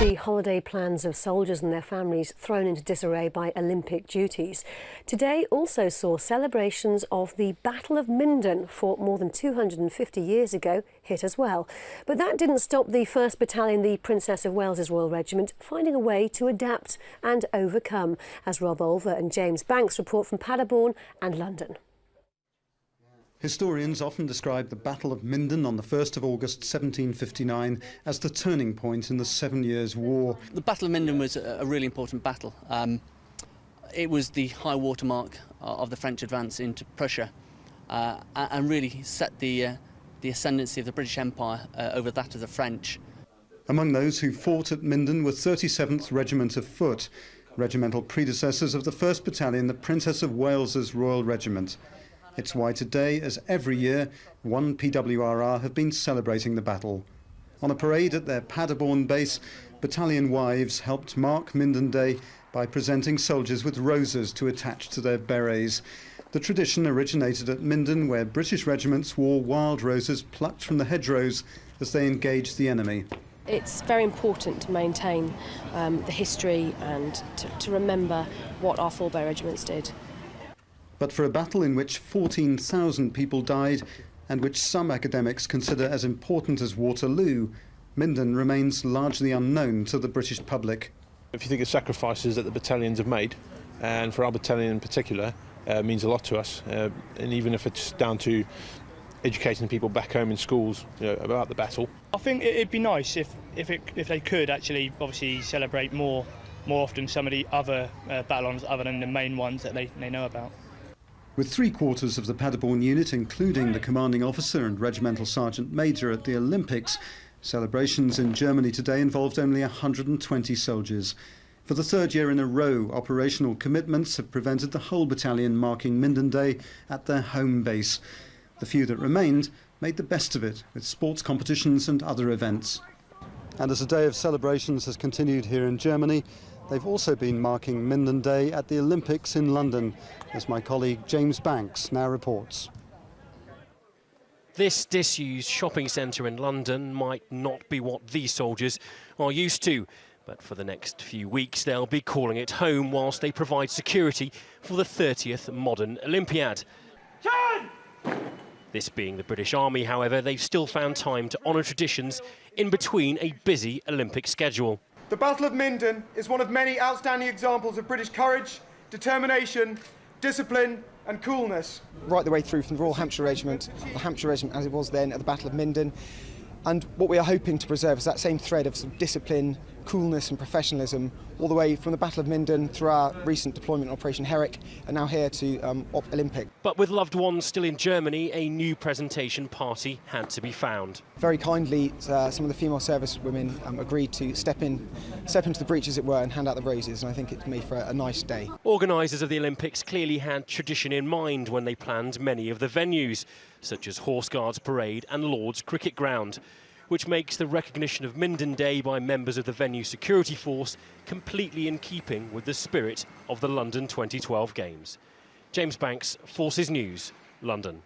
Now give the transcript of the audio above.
The holiday plans of soldiers and their families thrown into disarray by Olympic duties. Today also saw celebrations of the Battle of Minden, fought more than 250 years ago, hit as well. But that didn't stop the 1st Battalion, the Princess of Wales's Royal Regiment, finding a way to adapt and overcome, as Rob Olver and James Banks report from Paderborn and London. Historians often describe the Battle of Minden on the 1st of August 1759 as the turning point in the 7 Years' War. The Battle of Minden was a really important battle. It was the high watermark of the French advance into Prussia and really set the ascendancy of the British Empire over that of the French. Among those who fought at Minden were 37th Regiment of Foot, regimental predecessors of the 1st Battalion, the Princess of Wales's Royal Regiment. It's why today, as every year, one PWRR have been celebrating the battle. On a parade at their Paderborn base, battalion wives helped mark Minden Day by presenting soldiers with roses to attach to their berets. The tradition originated at Minden, where British regiments wore wild roses plucked from the hedgerows as they engaged the enemy. It's very important to maintain the history and to remember what our forebear regiments did. But for a battle in which 14,000 people died and which some academics consider as important as Waterloo, Minden remains largely unknown to the British public. If you think of sacrifices that the battalions have made, and for our battalion in particular, means a lot to us, and even if it's down to educating people back home in schools, about the battle. I think it'd be nice if they could actually obviously celebrate more often some of the other battalions other than the main ones that they know about. With 3/4 of the Paderborn unit, including the commanding officer and regimental sergeant major at the Olympics, celebrations in Germany today involved only 120 soldiers. For the 3rd year in a row, operational commitments have prevented the whole battalion marking Minden Day at their home base. The few that remained made the best of it with sports competitions and other events. And as a day of celebrations has continued here in Germany, they've also been marking Minden Day at the Olympics in London, as my colleague James Banks now reports. This disused shopping centre in London might not be what these soldiers are used to, but for the next few weeks they'll be calling it home whilst they provide security for the 30th modern Olympiad. This being the British Army, however, they've still found time to honour traditions in between a busy Olympic schedule. The Battle of Minden is one of many outstanding examples of British courage, determination, discipline and coolness. Right the way through from the Royal Hampshire Regiment, the Hampshire Regiment as it was then at the Battle of Minden. And what we are hoping to preserve is that same thread of discipline, coolness and professionalism, all the way from the Battle of Minden through our recent deployment in Operation Herrick and now here to Olympic. But with loved ones still in Germany, a new presentation party had to be found. Very kindly, some of the female service women agreed to step into the breach, as it were, and hand out the roses, and I think it's made for a nice day. Organisers of the Olympics clearly had tradition in mind when they planned many of the venues, such as Horse Guards Parade and Lord's Cricket Ground, which makes the recognition of Minden Day by members of the venue security force completely in keeping with the spirit of the London 2012 Games. James Banks, Forces News, London.